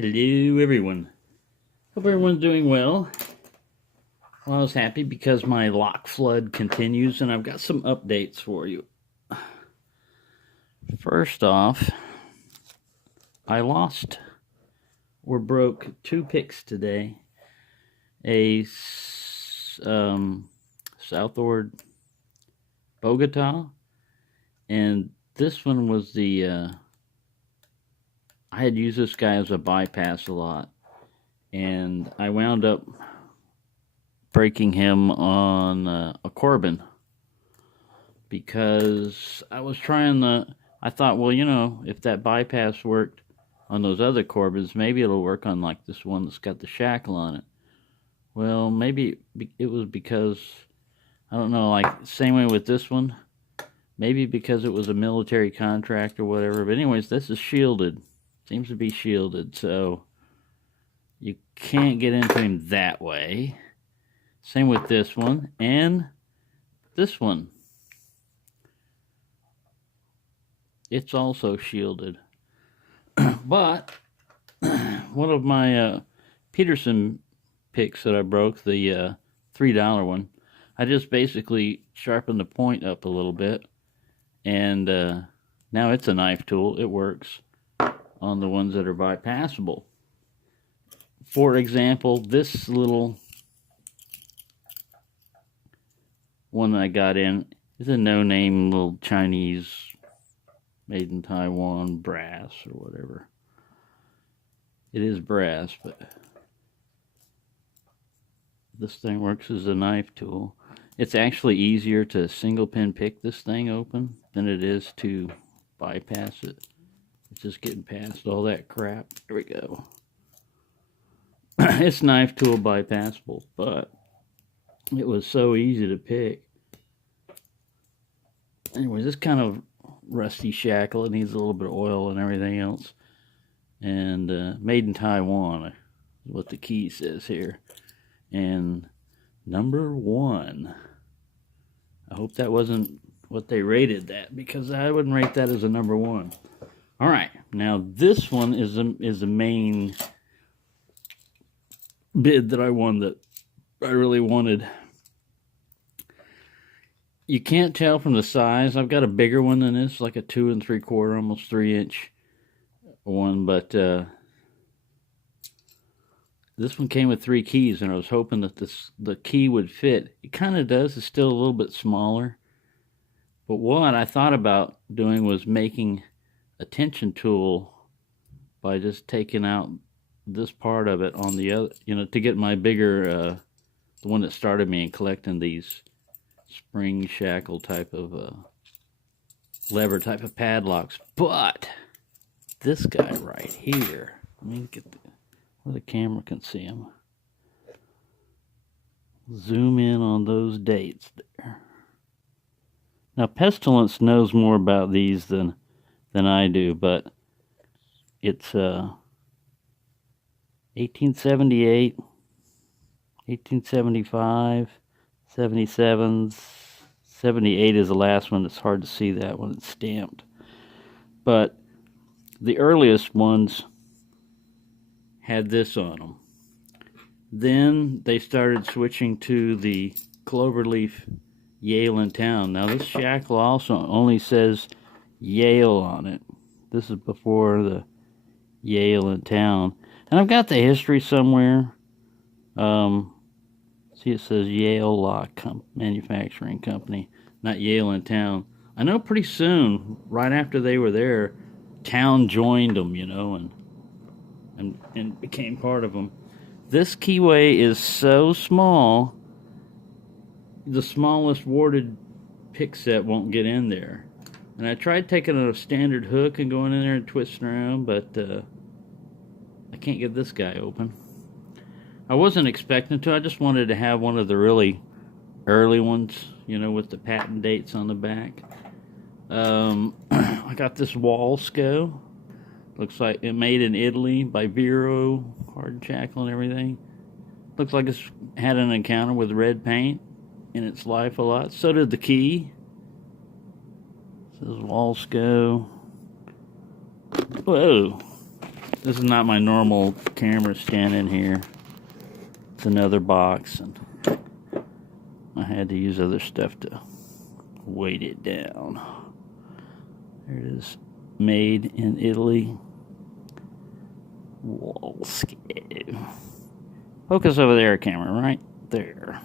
Hello everyone. Hope everyone's doing well. Well, I was happy because my lock flood continues and I've got some updates for you. First off, I lost or broke 2 picks today. A Southward Bogota, and this one was the I had used this guy as a bypass a lot, and I wound up breaking him on a Corbin because I was I thought, well, if that bypass worked on those other Corbins, maybe it'll work on like this one that's got the shackle on it. Well, maybe it was because, I don't know, like same way with this one. Maybe because it was a military contract or whatever. But anyways, this is shielded. Seems to be shielded, so you can't get into him that way. Same with this one and this one. It's also shielded. But one of my Peterson picks that I broke, the $3 one, I just basically sharpened the point up a little bit, and now it's a knife tool. It works on the ones that are bypassable. For example, this little one that I got in is a no-name little Chinese, made in Taiwan, brass or whatever. It is brass, but this thing works as a knife tool. It's actually easier to single pin pick this thing open than it is to bypass it. It's just getting past all that crap. There we go. It's knife tool bypassable, but it was so easy to pick. Anyways, this kind of rusty shackle, it needs a little bit of oil and everything else. And made in Taiwan is what the key says here. And number 1. I hope that wasn't what they rated that, because I wouldn't rate that as a number 1. All right, now this one is the main bid that I won that I really wanted. You can't tell from the size. I've got a bigger one than this, like a 2 3/4, almost 3-inch one, but this one came with 3 keys, and I was hoping that the key would fit. It kind of does. It's still a little bit smaller. But what I thought about doing was making a tension tool by just taking out this part of it on the other, to get my bigger, the one that started me in collecting these spring shackle type of lever type of padlocks. But this guy right here, let me get where the camera can see him. Zoom in on those dates there. Now, Pestilence knows more about these than I do, but it's 1878, 1875, 77, 78 is the last one. It's hard to see that when it's stamped. But the earliest ones had this on them. Then they started switching to the cloverleaf Yale in town. Now this shackle also only says Yale on it. This is before the Yale in town. And I've got the history somewhere. See, it says Yale Lock Manufacturing Company, not Yale in town. I know pretty soon, right after they were there, town joined them, and became part of them. This keyway is so small, the smallest warded pick set won't get in there. And I tried taking a standard hook and going in there and twisting around, but I can't get this guy open. I wasn't expecting to. I just wanted to have one of the really early ones, with the patent dates on the back. I got this Walsco. Looks like it made in Italy by Vero, hard shackle and everything. Looks like it's had an encounter with red paint in its life a lot. So did the key. It says Walsco. Whoa. This is not my normal camera stand in here. It's another box, and I had to use other stuff to weight it down. There it is. Made in Italy. Wall scale. Focus over there, camera, right there.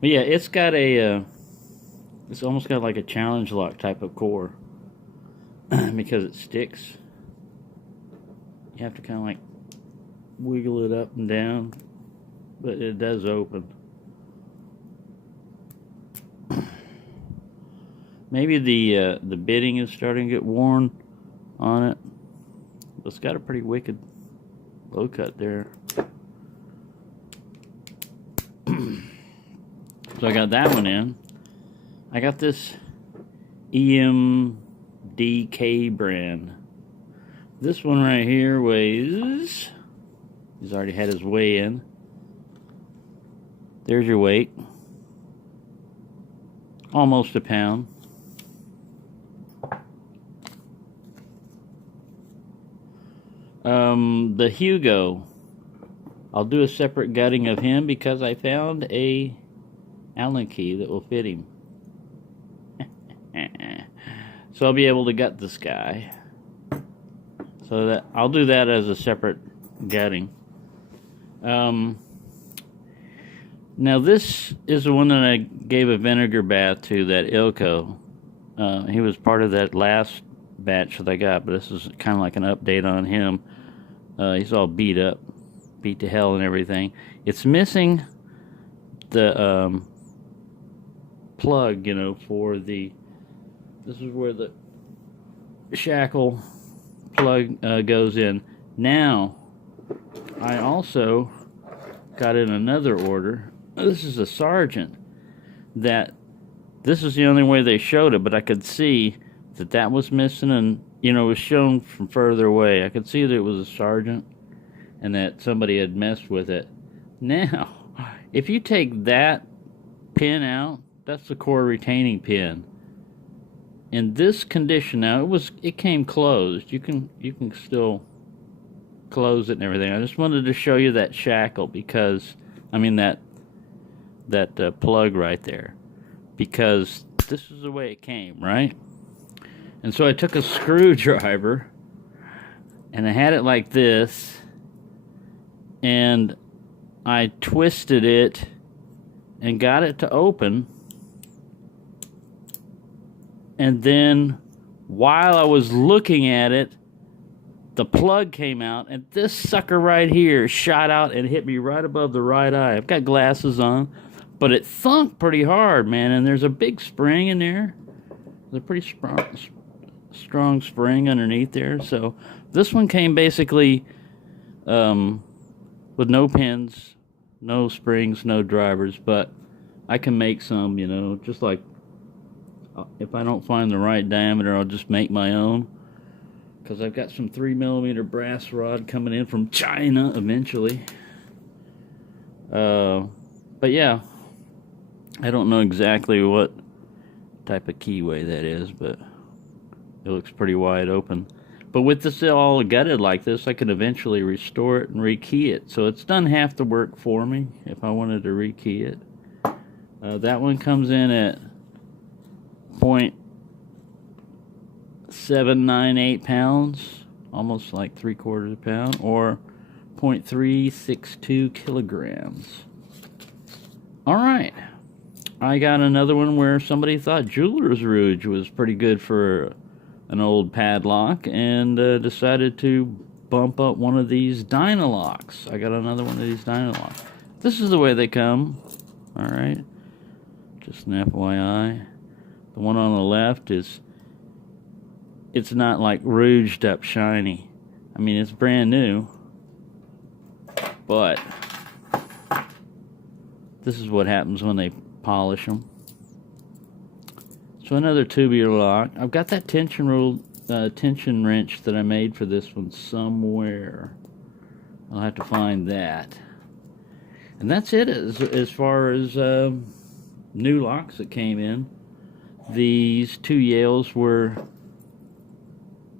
But yeah, it's got a, it's almost got like a challenge lock type of core. Because it sticks. You have to kind of like wiggle it up and down. But it does open. Maybe the bitting is starting to get worn on it. But it's got a pretty wicked low cut there. So I got that one in. I got this EMDK brand. This one right here weighs, he's already had his weigh in. There's your weight. Almost a pound. The Hugo, I'll do a separate gutting of him because I found a Allen key that will fit him. So I'll be able to gut this guy. So that I'll do that as a separate gutting. Now this is the one that I gave a vinegar bath to, that Ilko. He was part of that last batch that I got, but this is kind of like an update on him. He's all beat up, beat to hell and everything. It's missing the plug, you know, for the, this is where the shackle plug goes in. Now, I also got in another order. This is a Sergeant that, this is the only way they showed it, but I could see that that was missing, and you know, it was shown from further away. I could see that it was a Sergeant and that somebody had messed with it. Now, if you take that pin out, that's the core retaining pin. In this condition now, it came closed. You can still close it and everything. I just wanted to show you that shackle because, I mean that plug right there, because this is the way it came, right? And so I took a screwdriver and I had it like this, and I twisted it and got it to open. And then while I was looking at it, the plug came out, and this sucker right here shot out and hit me right above the right eye. I've got glasses on, but it thunked pretty hard, man, and there's a big spring in there. There's a pretty strong spring underneath there. So this one came basically with no pins, no springs, no drivers, but I can make some, you know, just like if I don't find the right diameter, I'll just make my own, because I've got some 3mm brass rod coming in from China eventually. But yeah, I don't know exactly what type of keyway that is, but it looks pretty wide open. But with this all gutted like this, I can eventually restore it and rekey it. So it's done half the work for me if I wanted to rekey it. That one comes in at 0.798 pounds, almost like 3/4 pound, or 0.362 kilograms. Alright, I got another one where somebody thought Jeweler's Rouge was pretty good for an old padlock, and decided to bump up one of these Dynalocks. I got another one of these Dynalocks. This is the way they come. Alright, just an FYI. The one on the left is, it's not like rouged up shiny. I mean, it's brand new, but this is what happens when they polish them. So another tubular lock. I've got that tension wrench that I made for this one somewhere. I'll have to find that. And that's it as far as new locks that came in. These two Yales were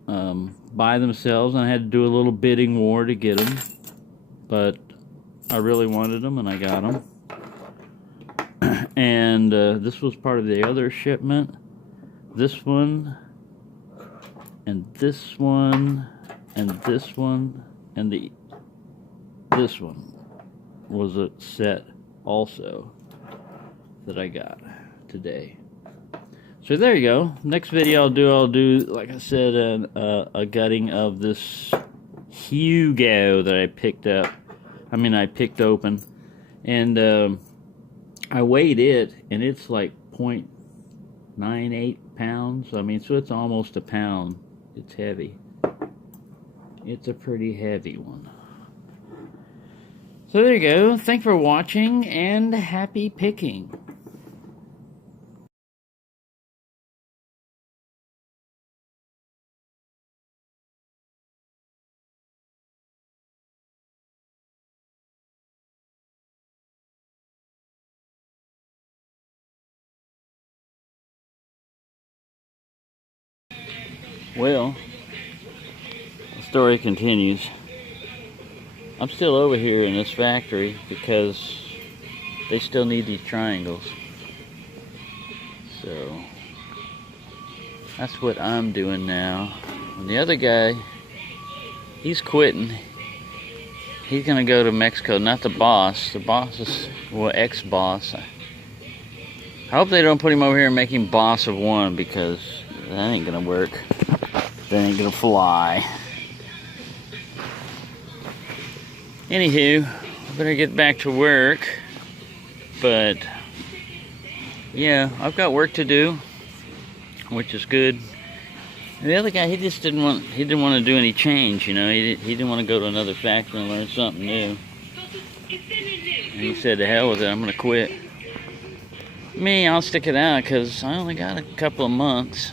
by themselves, and I had to do a little bidding war to get them, but I really wanted them and I got them. And this was part of the other shipment. This one, and this one, and this one, and this one was a set also that I got today. So there you go. Next video I'll do, like I said, a gutting of this Hugo that I picked up. I picked open, and I weighed it, and it's like 0.98 pounds. So it's almost a pound. It's heavy. It's a pretty heavy one. So there you go. Thanks for watching, and happy picking. Well, the story continues. I'm still over here in this factory because they still need these triangles. So that's what I'm doing now. And the other guy, he's quitting. He's gonna go to Mexico, not the boss. The boss is, well, ex-boss. I hope they don't put him over here and make him boss of one, because that ain't gonna work. That ain't gonna fly. Anywho, I better get back to work. But yeah, I've got work to do, which is good. And the other guy, he just didn't want to do any change, you know. He didn't want to go to another factory and learn something new. And he said, to hell with it, I'm gonna quit. Me, I'll stick it out because I only got a couple of months.